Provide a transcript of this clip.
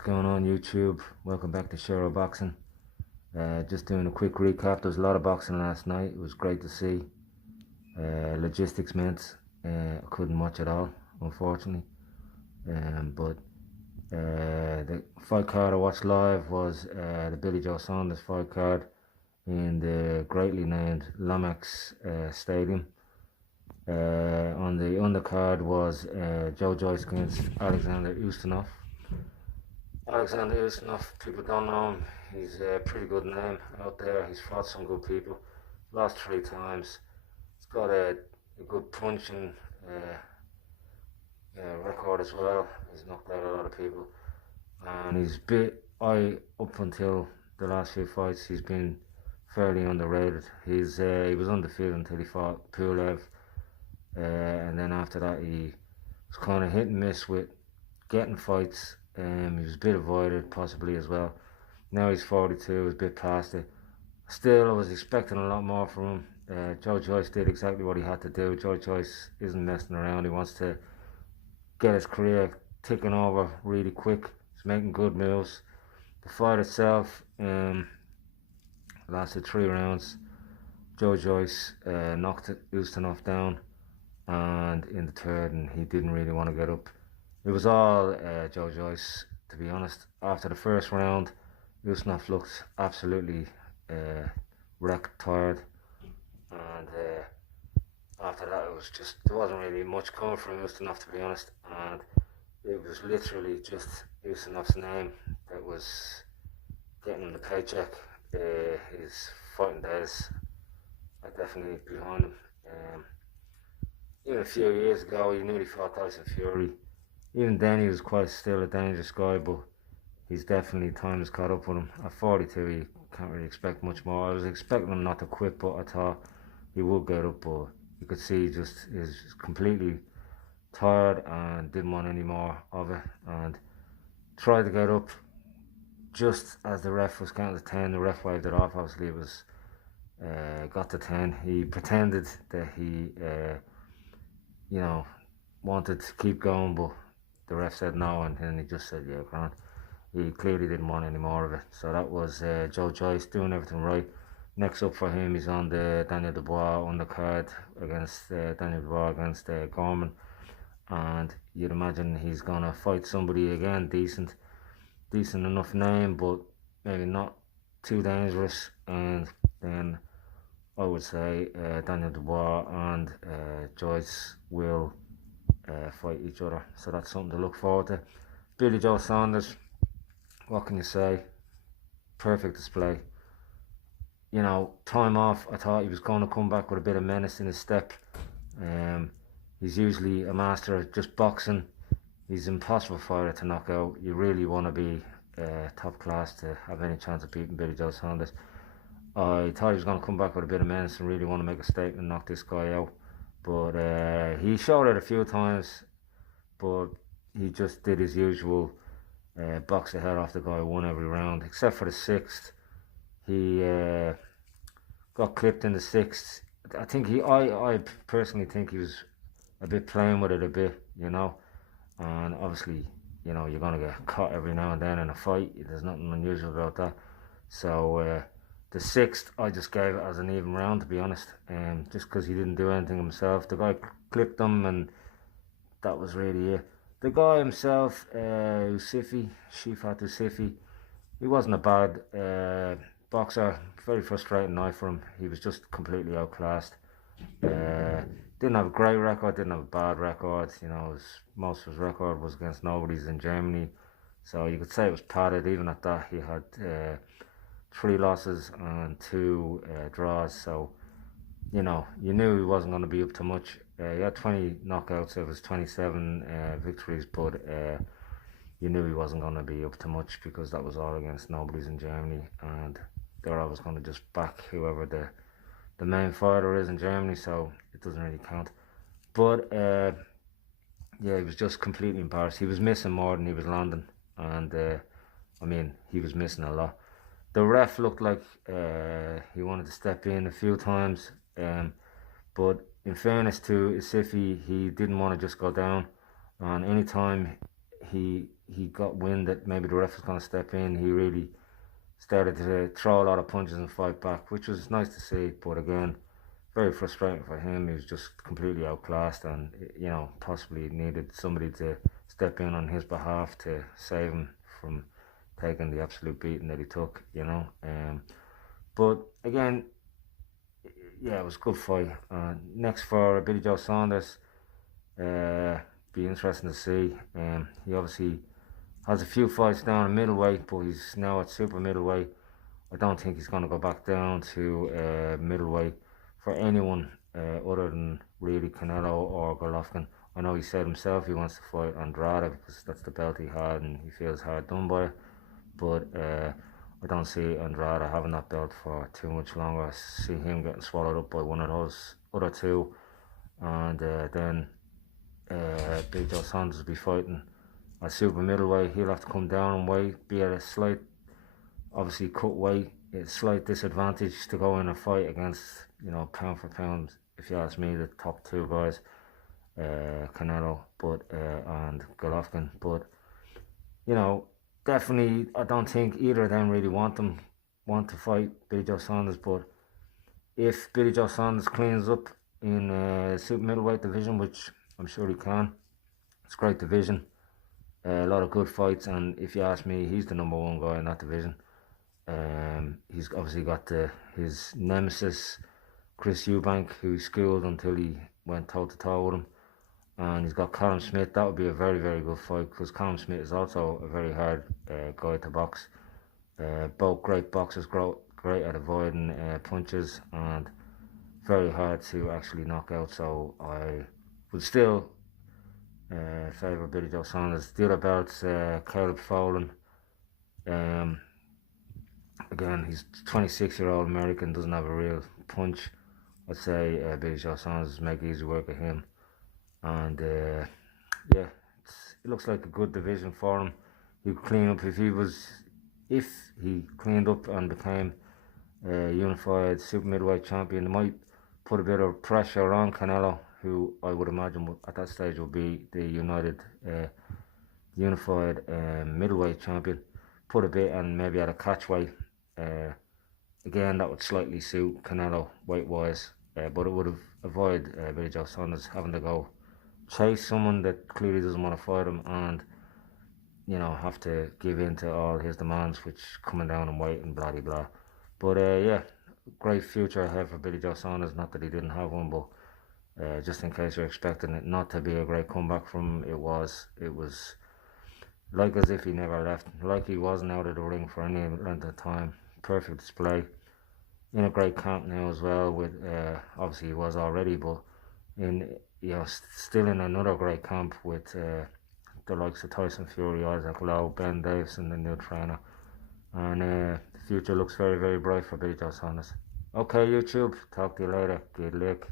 What's going on YouTube? Welcome back to Shero Boxing. Just doing a quick recap. There was a lot of boxing last night. It was great to see. Logistics meant I couldn't watch it all, unfortunately. But the fight card I watched live was the Billy Joe Saunders fight card in the greatly named Lomax Stadium. On the undercard was Joe Joyce against Alexander Ustinov. Alexander Ustinov, people don't know him. He's a pretty good name out there. He's fought some good people. Lost 3 times. He's got a good punching record as well. He's knocked out a lot of people. And up until the last few fights, he's been fairly underrated. He was undefeated until he fought Pulev. And then after that, he was kind of hit and miss with getting fights. He was a bit avoided, possibly as well. Now he's 42, he's a bit past it. Still, I was expecting a lot more from him. Joe Joyce did exactly what he had to do. Joe Joyce isn't messing around. He wants to get his career ticking over really quick. He's making good moves. The fight itself lasted 3 rounds. Joe Joyce knocked Ustinov down, and in the third, and he didn't really want to get up. It was all Joe Joyce, to be honest. After the first round, Ustinov looked absolutely wrecked, tired, and after that, there wasn't really much coming from Ustinov, to be honest, and it was literally just Ustinov's name that was getting him the paycheck. His fighting days are definitely behind him. Even a few years ago, he nearly fought Tyson Fury. Even then, he was quite still a dangerous guy, but he's definitely, time has caught up with him. At 42, you can't really expect much more. I was expecting him not to quit, but I thought he would get up, but you could see he just is completely tired and didn't want any more of it, and tried to get up just as the ref was counting to 10. The ref waved it off. Obviously, it was got to 10. He pretended that he wanted to keep going, but the ref said no, and then he just said, yeah, Grant. He clearly didn't want any more of it. So that was Joe Joyce doing everything right. Next up for him, he's on the Daniel Dubois undercard against Daniel Dubois against Gorman, and you'd imagine he's gonna fight somebody again decent enough name, but maybe not too dangerous. And then I would say Daniel Dubois and Joyce will fight each other, so that's something to look forward to. Billy Joe Saunders, what can you say? Perfect display. Time off, I thought he was going to come back with a bit of menace in his step. He's usually a master at just boxing. He's an impossible fighter to knock out. You really want to be top class to have any chance of beating Billy Joe Saunders. I thought he was going to come back with a bit of menace and really want to make a statement and knock this guy out. But he showed it a few times, but he just did his usual box the head off the guy, won every round, except for the 6th. He got clipped in the 6th. I personally think he was a bit playing with it a bit, and obviously, you're going to get caught every now and then in a fight. There's nothing unusual about that. So the 6th, I just gave it as an even round, to be honest, just because he didn't do anything himself. The guy clipped him, and that was really it. The guy himself, Isufi Joyce, he wasn't a bad boxer. Very frustrating night for him. He was just completely outclassed. Didn't have a great record, didn't have a bad record. Most of his record was against nobodies in Germany, so you could say it was padded. Even at that, he had 3 losses and 2 draws, so you knew he wasn't going to be up to much. He had 20 knockouts of his 27 victories, but you knew he wasn't going to be up to much because that was all against nobodies in Germany, and they're always going to just back whoever the main fighter is in Germany, so it doesn't really count. But yeah, he was just completely embarrassed. He was missing more than he was landing, and he was missing a lot. The ref looked like he wanted to step in a few times, but in fairness to Isufi, he didn't want to just go down, and anytime he got wind that maybe the ref was going to step in. He really started to throw a lot of punches and fight back, which was nice to see. But again, very frustrating for him. He was just completely outclassed, and possibly needed somebody to step in on his behalf to save him from taking the absolute beating that he took. But again, yeah, it was a good fight. Next for Billy Joe Saunders, be interesting to see. He obviously has a few fights down in middleweight, but he's now at super middleweight. I don't think he's going to go back down to middleweight for anyone other than really Canelo or Golovkin. I know he said himself he wants to fight Andrade because that's the belt he had and he feels hard done by it. But I don't see Andrade having that belt for too much longer. I see him getting swallowed up by one of those other two. And then Big Joe Saunders will be fighting at super middleweight. He'll have to come down in weight, be at a slight, obviously cut weight. It's a slight disadvantage to go in a fight against, pound for pound, if you ask me, the top two guys, Canelo and Golovkin. But, definitely, I don't think either of them really want to fight Billy Joe Saunders. But if Billy Joe Saunders cleans up in super middleweight division, which I'm sure he can, it's a great division, a lot of good fights, and if you ask me, he's the number one guy in that division. He's obviously got his nemesis, Chris Eubank, who he schooled until he went toe-to-toe with him. And he's got Callum Smith. That would be a very, very good fight because Callum Smith is also a very hard guy to box. Both great boxers, great at avoiding punches and very hard to actually knock out. So I would still favour Billy Joe Saunders. The other belts, Caleb Folan. Again, he's 26-year-old American, doesn't have a real punch. I'd say Billy Joe Saunders make easy work of him. And yeah, it looks like a good division for him. He could clean up if he cleaned up and became a unified super middleweight champion. It might put a bit of pressure on Canelo, who I would imagine at that stage will be the unified middleweight champion. Put a bit and maybe at a catchweight. Again, that would slightly suit Canelo weight-wise, but it would avoid Billy Joe Saunders having to go chase someone that clearly doesn't want to fight him and have to give in to all his demands, which coming down and weight and blah blah. But yeah, great future ahead for Billy Joe Saunders. Not that he didn't have one, but just in case you're expecting it not to be a great comeback from him, it was like as if he never left, like he wasn't out of the ring for any length of time. Perfect display in a great camp now as well. With obviously he was already, but still in another great camp with the likes of Tyson Fury, Isaac Lowe, Ben Davison, the new trainer, and the future looks very, very bright for Billy Joe Saunders. Okay, YouTube, talk to you later. Good luck.